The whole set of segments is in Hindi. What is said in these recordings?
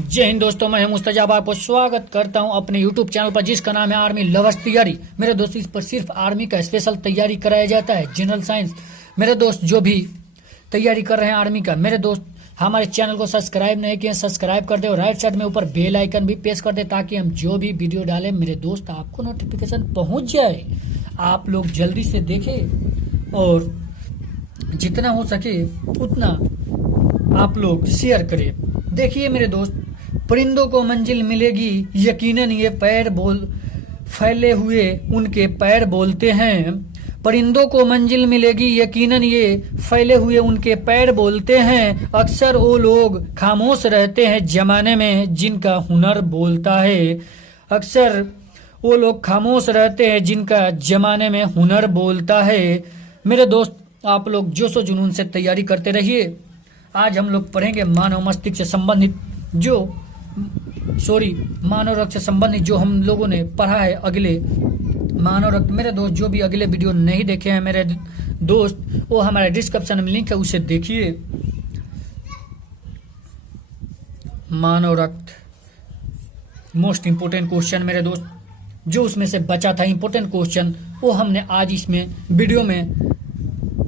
जय हिंद दोस्तों, मैं मुस्तजाब आपको स्वागत करता हूं अपने YouTube चैनल पर जिसका नाम है आर्मी लवर्स तैयारी। मेरे दोस्त, इस पर सिर्फ आर्मी का स्पेशल तैयारी कराया जाता है, जनरल साइंस। मेरे दोस्त जो भी तैयारी कर रहे हैं आर्मी का, मेरे दोस्त हमारे चैनल को सब्सक्राइब नहीं किए, सब्सक्राइब कर दे और राइट साइड में ऊपर बेल आइकन भी प्रेस कर दे ताकि हम जो भी वीडियो डालें मेरे दोस्त आपको नोटिफिकेशन पहुंच जाए। आप लोग जल्दी से देखें और जितना हो सके उतना आप लोग शेयर करें। देखिए मेरे दोस्त, परिंदों को मंजिल मिलेगी यकीनन ये पैर बोल फैले हुए उनके पैर बोलते हैं। परिंदों को मंजिल मिलेगी यकीनन ये फैले हुए उनके पैर बोलते हैं। अक्सर वो लोग खामोश रहते हैं जमाने में जिनका हुनर बोलता है। अक्सर वो लोग खामोश रहते हैं जिनका जमाने में हुनर बोलता है। मेरे दोस्त, आप लोग जोशो जुनून से तैयारी करते रहिए। आज हम लोग पढ़ेंगे मानव मस्तिष्क से संबंधित मानव रक्त से संबंधित जो हम लोगों ने पढ़ा है अगले मानव रक्त। मेरे दोस्त जो भी अगले वीडियो नहीं देखे हैं मेरे दोस्त, वो हमारे डिस्क्रिप्शन में लिंक है, उसे देखिए। मानव रक्त मोस्ट इंपोर्टेंट क्वेश्चन मेरे दोस्त, जो उसमें से बचा था इंपोर्टेंट क्वेश्चन, वो हमने आज इसमें वीडियो में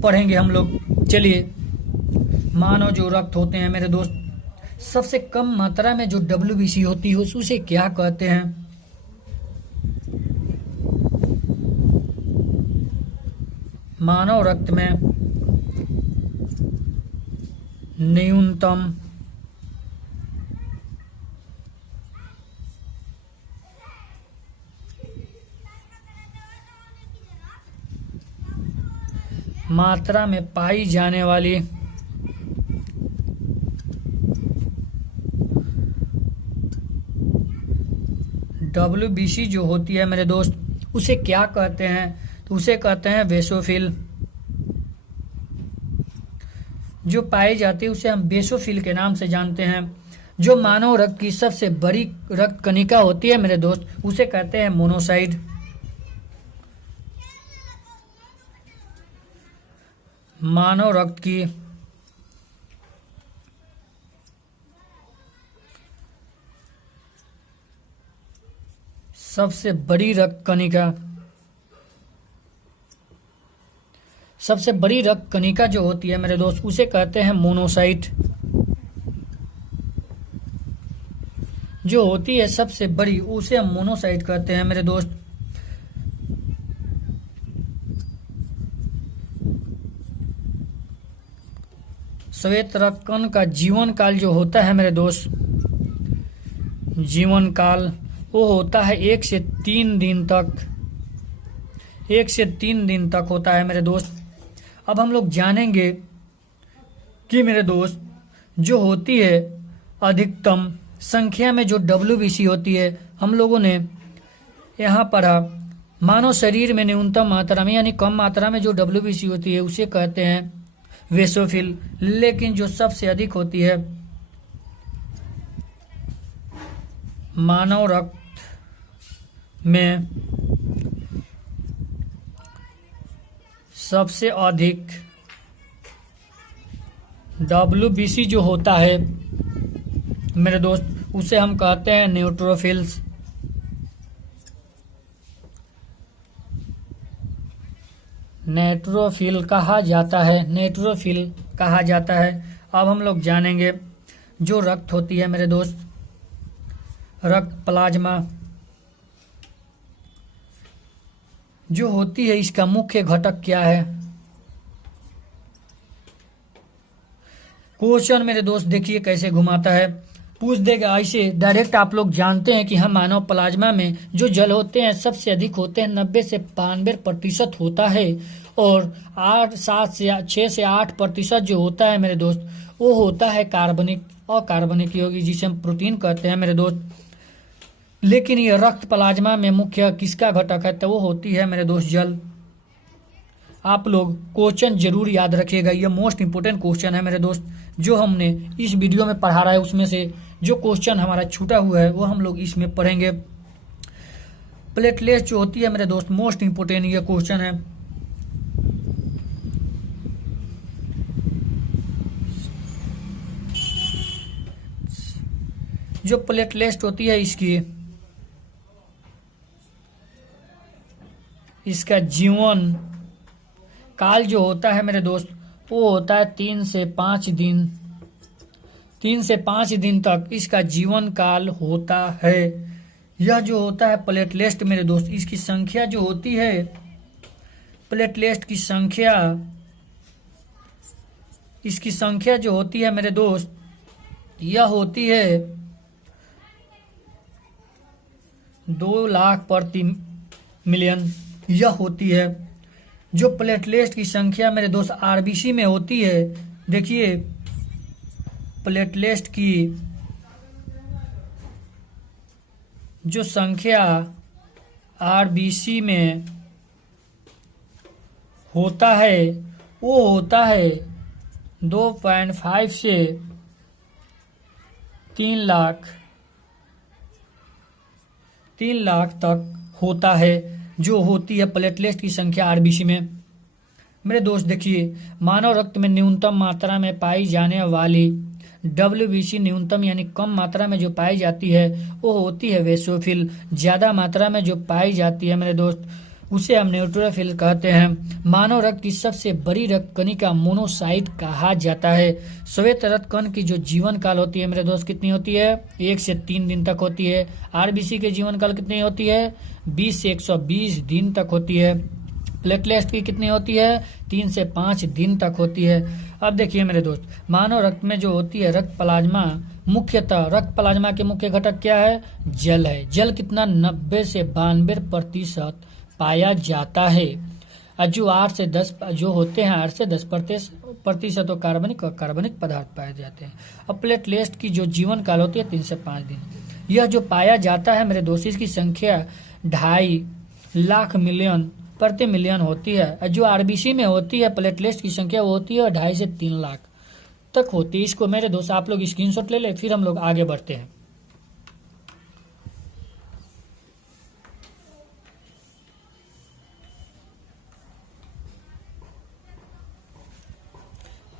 पढ़ेंगे हम लोग। चलिए, मानव जो रक्त होते हैं मेरे दोस्त, सबसे कम मात्रा में जो WBC होती है उसे क्या कहते हैं? मानव रक्त में न्यूनतम मात्रा में पाई जाने वाली WBC जो होती है मेरे दोस्त, उसे क्या कहते हैं? तो उसे कहते हैं बेसोफिल। जो पाई जाती है उसे हम बेसोफिल के नाम से जानते हैं। जो मानव रक्त की सबसे बड़ी रक्त कणिका होती है मेरे दोस्त, उसे कहते हैं मोनोसाइट। मानव रक्त की सबसे बड़ी रक्त कणिका जो होती है मेरे दोस्त, उसे कहते हैं मोनोसाइट। जो होती है सबसे बड़ी, उसे हम मोनोसाइट कहते हैं मेरे दोस्त। श्वेत रक्त कण का जीवन काल जो होता है मेरे दोस्त, जीवन काल वो होता है 1 से 3 दिन तक। 1 से 3 दिन तक होता है मेरे दोस्त। अब हम लोग जानेंगे कि मेरे दोस्त जो होती है अधिकतम संख्या में जो WBC होती है, हम लोगों ने यहाँ पढ़ा मानव शरीर में न्यूनतम मात्रा में यानी कम मात्रा में जो WBC होती है उसे कहते हैं बेसोफिल। लेकिन जो सबसे अधिक होती है मानव रक्त में, सबसे अधिक WBC जो होता है मेरे दोस्त, उसे हम कहते हैं न्यूट्रोफिल्स। न्यूट्रोफिल कहा जाता है। अब हम लोग जानेंगे जो रक्त होती है मेरे दोस्त, रक्त प्लाज्मा जो होती है, इसका मुख्य घटक क्या है? क्वेश्चन मेरे दोस्त देखिए कैसे घुमाता है, पूछ देगा ऐसे डायरेक्ट। आप लोग जानते हैं कि हम मानव प्लाज्मा में जो जल होते हैं सबसे अधिक होते हैं, 90 से 92% होता है। और 6 से 8% जो होता है मेरे दोस्त, वो होता है कार्बनिक और कार्बनिक यौगिक, जिसे हम प्रोटीन कहते हैं मेरे दोस्त। लेकिन ये रक्त प्लाज्मा में मुख्य किसका घटक है? तो वो होती है मेरे दोस्त जल। आप लोग क्वेश्चन जरूर याद रखिएगा, ये मोस्ट इंपोर्टेंट क्वेश्चन है मेरे दोस्त, जो हमने इस वीडियो में पढ़ा रहा है। उसमें से जो क्वेश्चन हमारा छूटा हुआ है वो हम लोग इसमें पढ़ेंगे। प्लेटलेट्स जो होती है मेरे दोस्त, मोस्ट इंपोर्टेंट ये क्वेश्चन है। जो प्लेटलेट होती है इसका जीवन काल जो होता है मेरे दोस्त, वो होता है 3 से 5 दिन तक इसका जीवन काल होता है। यह जो होता है प्लेटलेट मेरे दोस्त, इसकी संख्या जो होती है, प्लेटलेट की संख्या, इसकी संख्या जो होती है मेरे दोस्त, यह होती है 2 लाख प्रति मिलियन। यह होती है जो प्लेटलेट की संख्या मेरे दोस्त आरबीसी में होती है। देखिए प्लेटलेट की जो संख्या आरबीसी में होता है वो होता है 2.5 से 3 लाख तक होता है, जो होती है प्लेटलेट की संख्या आरबीसी में। मेरे दोस्त देखिए, मानव रक्त में न्यूनतम मात्रा में पाई जाने वाली डब्ल्यूबीसी न्यूनतम यानी कम मात्रा में जो पाई जाती है वो होती है बेसोफिल। ज्यादा मात्रा में जो पाई जाती है मेरे दोस्त उसे हम न्यूट्रोफिल कहते हैं। मानव रक्त की सबसे बड़ी रक्त कणिका मोनोसाइट कहा जाता है। श्वेत रक्त कण की जो जीवन काल होती है मेरे दोस्त कितनी होती है? 1 से 3 दिन तक होती है। आरबीसी के जीवन काल कितनी होती है? 20 से 120 दिन तक होती है। प्लेटलेट की कितनी होती है? 3 से 5 दिन तक होती है। अब देखिए मेरे दोस्त, मानव रक्त में जो होती है रक्त प्लाज्मा, मुख्यतः रक्त प्लाज्मा के मुख्य घटक क्या है? जल है। जल कितना? 90 से 92% पाया जाता है। और जो 8 से 10 जो होते हैं 8 से 10% तो कार्बनिक पदार्थ पाए जाते हैं। अब प्लेटलेट की जो जीवन काल होती है 3 से 5 दिन। यह जो पाया जाता है मेरे दोस्त, इसकी संख्या 2.5 लाख मिलियन प्रति मिलियन होती है। और जो आरबीसी में होती है प्लेटलेट की संख्या वो होती है 2.5 से 3 लाख तक होती है। इसको मेरे दोस्त आप लोग स्क्रीनशॉट ले ले, फिर हम लोग आगे बढ़ते हैं।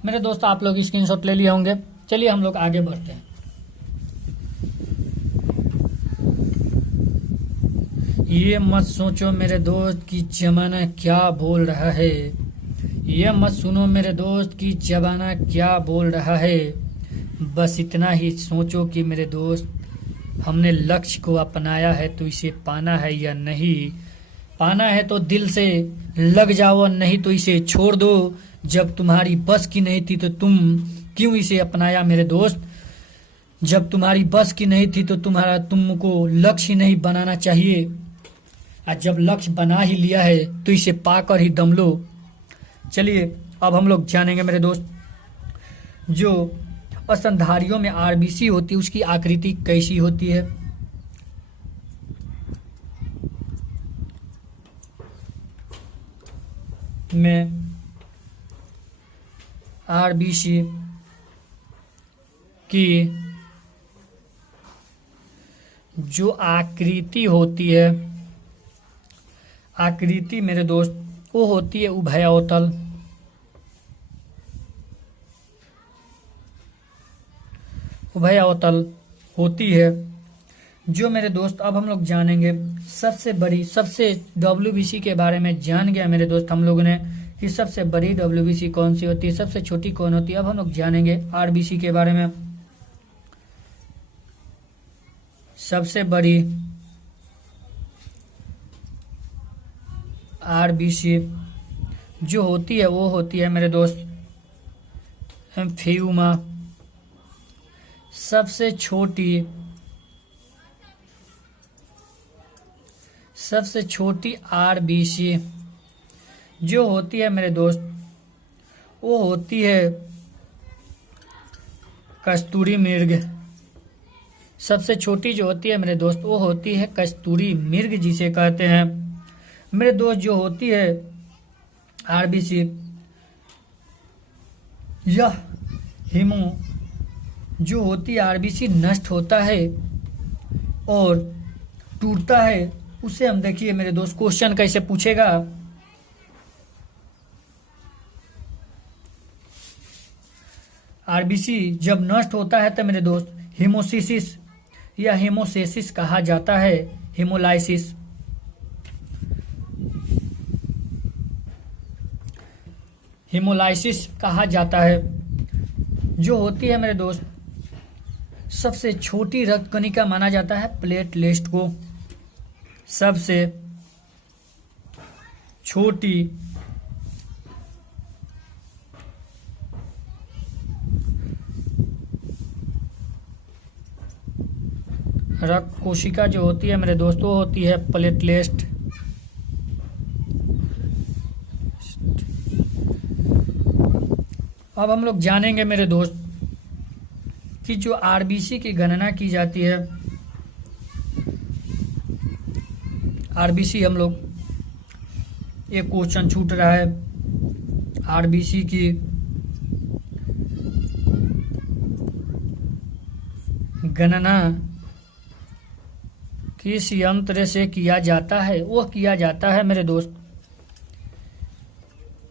मेरे दोस्त आप लोग स्क्रीनशॉट ले लिए होंगे। चलिए हम लोग आगे बढ़ते हैं। ये मत सोचो मेरे दोस्त कि जमाना क्या बोल रहा है। ये मत सुनो मेरे दोस्त कि जमाना क्या बोल रहा है। बस इतना ही सोचो कि मेरे दोस्त हमने लक्ष्य को अपनाया है तो इसे पाना है या नहीं। पाना है तो दिल से लग जाओ, नहीं तो इसे छोड़ दो। जब तुम्हारी बस की नहीं थी तो तुम क्यों इसे अपनाया मेरे दोस्त। जब तुम्हारी बस की नहीं थी तो तुमको लक्ष्य ही नहीं बनाना चाहिए। और जब लक्ष्य बना ही लिया है तो इसे पाकर ही दम लो। चलिए अब हम लोग जानेंगे मेरे दोस्त, जो स्तनधारियों में आरबीसी होती है उसकी आकृति कैसी होती है। में आरबीसी की जो आकृति होती है, आकृति मेरे दोस्त वो होती है उभयावतल। उभयावतल होती है। जो मेरे दोस्त अब हम लोग जानेंगे सबसे डब्ल्यूबीसी के बारे में जान गया मेरे दोस्त हम लोगों ने कि सबसे बड़ी डब्ल्यूबीसी कौन सी होती है, सबसे छोटी कौन होती है। अब हम लोग जानेंगे आरबीसी के बारे में। सबसे बड़ी आरबीसी जो होती है वो होती है मेरे दोस्त एम्फियोमा। सबसे छोटी आरबीसी जो होती है मेरे दोस्त वो होती है कस्तूरी मृग। सबसे छोटी जो होती है मेरे दोस्त वो होती है कस्तूरी मृग जिसे कहते हैं। मेरे दोस्त जो होती है आरबीसी, यह हीमो जो होती है आरबीसी नष्ट होता है और टूटता है। उसे हम देखिए मेरे दोस्त क्वेश्चन कैसे पूछेगा। आरबीसी जब नष्ट होता है तो मेरे दोस्त हीमोसिस या हेमोसेसिस कहा जाता है, हेमोलाइसिस। हेमोलाइसिस कहा जाता है, जो होती है मेरे दोस्त सबसे छोटी रक्त कणिका माना जाता है प्लेटलेट को। सबसे छोटी रक्त कोशिका जो होती है मेरे दोस्तों वो होती है प्लेटलेट। अब हम लोग जानेंगे मेरे दोस्त कि जो आरबीसी की गणना की जाती है, आरबीसी हम लोग एक क्वेश्चन छूट रहा है, आरबीसी की गणना किस यंत्र से किया जाता है? वह किया जाता है मेरे दोस्त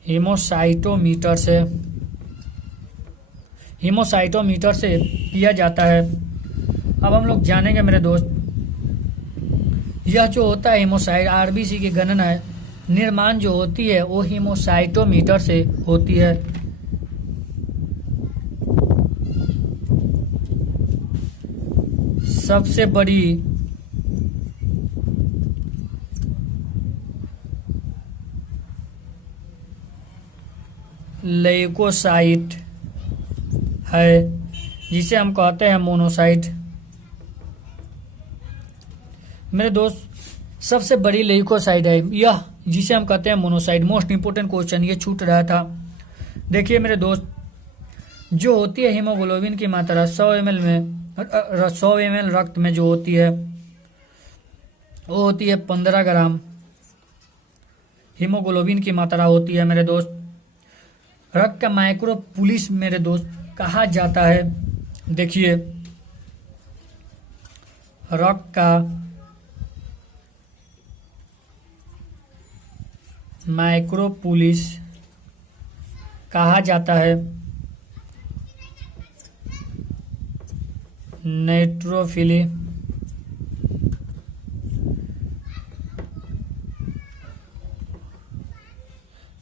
हेमोसाइटोमीटर से। हेमोसाइटोमीटर से किया जाता है। अब हम लोग जानेंगे मेरे दोस्त, यह जो होता है हेमोसाइट आरबीसी की गणना है, निर्माण जो होती है वो हेमोसाइटोमीटर से होती है। सबसे बड़ी लेकोसाइट है जिसे हम कहते हैं मोनोसाइट। मेरे दोस्त सबसे बड़ी लेकोसाइट है यह, जिसे हम कहते हैं मोनोसाइट। मोस्ट इंपोर्टेंट क्वेश्चन ये छूट रहा था। देखिए मेरे दोस्त, जो होती है हीमोग्लोबिन की मात्रा 100 ml में 100 ml रक्त में जो होती है वो होती है 15 ग्राम हीमोग्लोबिन की मात्रा होती है मेरे दोस्त। रक्त का माइक्रोपुलिस मेरे दोस्त कहा जाता है। देखिए रक्त का माइक्रोपुलिस कहा जाता है नेट्रोफिली।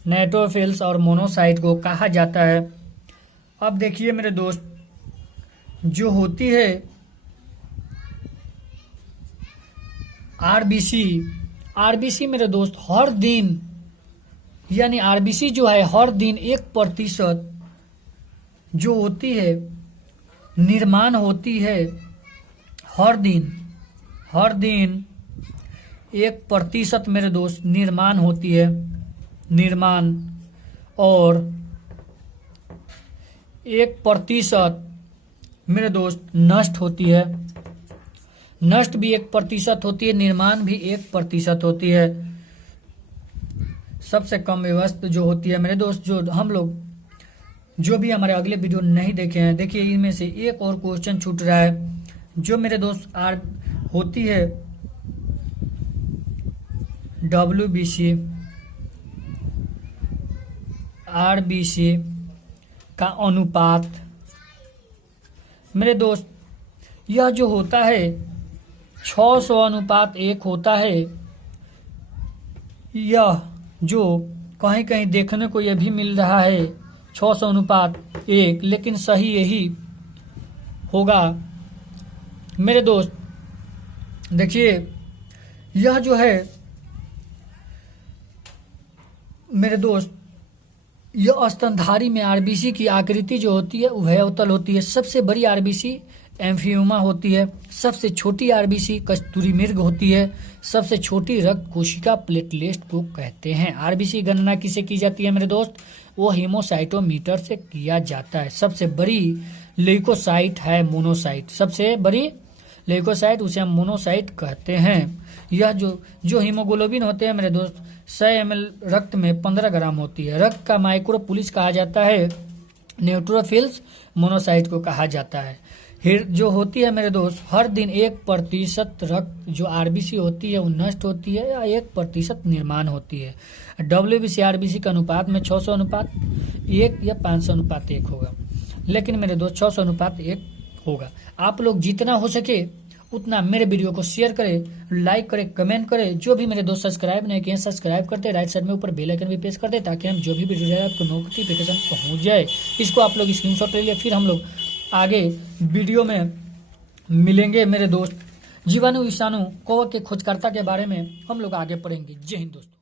नेट्रोफिल्स और मोनोसाइट को कहा जाता है। अब देखिए मेरे दोस्त, जो होती है आरबीसी, आरबीसी मेरे दोस्त हर दिन, यानी आरबीसी जो है हर दिन 1% जो होती है निर्माण होती है। हर दिन 1% मेरे दोस्त निर्माण होती है, निर्माण, और 1% मेरे दोस्त नष्ट होती है। नष्ट भी 1% होती है, निर्माण भी 1% होती है। सबसे कम व्यवस्था जो होती है मेरे दोस्त, जो हम लोग जो भी हमारे अगले वीडियो नहीं देखे हैं, देखिए इनमें से एक और क्वेश्चन छूट रहा है, जो मेरे दोस्त होती है डब्ल्यूबीसी आरबीसी का अनुपात। मेरे दोस्त यह जो होता है 600:1 होता है। यह जो कहीं कहीं देखने को यह भी मिल रहा है 600:1, लेकिन सही यही होगा मेरे दोस्त। देखिए यह जो है मेरे दोस्त, यह स्तनधारी में आरबीसी की आकृति जो होती है उभयतल होती है। सबसे बड़ी आरबीसी एम्फियोमा होती है। सबसे छोटी आरबीसी कस्तूरी मृग होती है। सबसे छोटी रक्त कोशिका प्लेटलेट को कहते हैं। आरबीसी गणना किसे की जाती है मेरे दोस्त? वो हेमोसाइटोमीटर से किया जाता है। सबसे बड़ी लेकोसाइट है मोनोसाइट। सबसे बड़ी लेकोसाइट उसे हम मोनोसाइट कहते हैं। यह जो हीमोग्लोबिन होते हैं मेरे दोस्त 100 ml रक्त में 15 ग्राम होती है। रक्त का माइक्रोपुलिस कहा जाता है न्यूट्रोफिल्स। मोनोसाइट को कहा जाता है। जो होती है मेरे दोस्त हर दिन 1% रक्त जो आरबीसी होती है वो नष्ट होती है या 1% निर्माण होती है। डब्ल्यूबीसी आरबीसी का अनुपात में 600:1 या 500:1 होगा, लेकिन मेरे दोस्त 600:1 होगा। आप लोग जितना हो सके उतना मेरे वीडियो को शेयर करें, लाइक करें, कमेंट करें। जो भी मेरे दोस्त सब्सक्राइब नहीं किए सब्सक्राइब करते, राइट साइड में ऊपर बेल आइकन भी प्रेस कर दे ताकि हम जो भी वीडियो जाए आपको नोटिफिकेशन पहुंच जाए। इसको आप लोग स्क्रीनशॉट ले लिए, फिर हम लोग आगे वीडियो में मिलेंगे। मेरे दोस्त जीवाणु विषाणु कवक के खोजकर्ता के बारे में हम लोग आगे पढ़ेंगे। जय हिंद दोस्तों।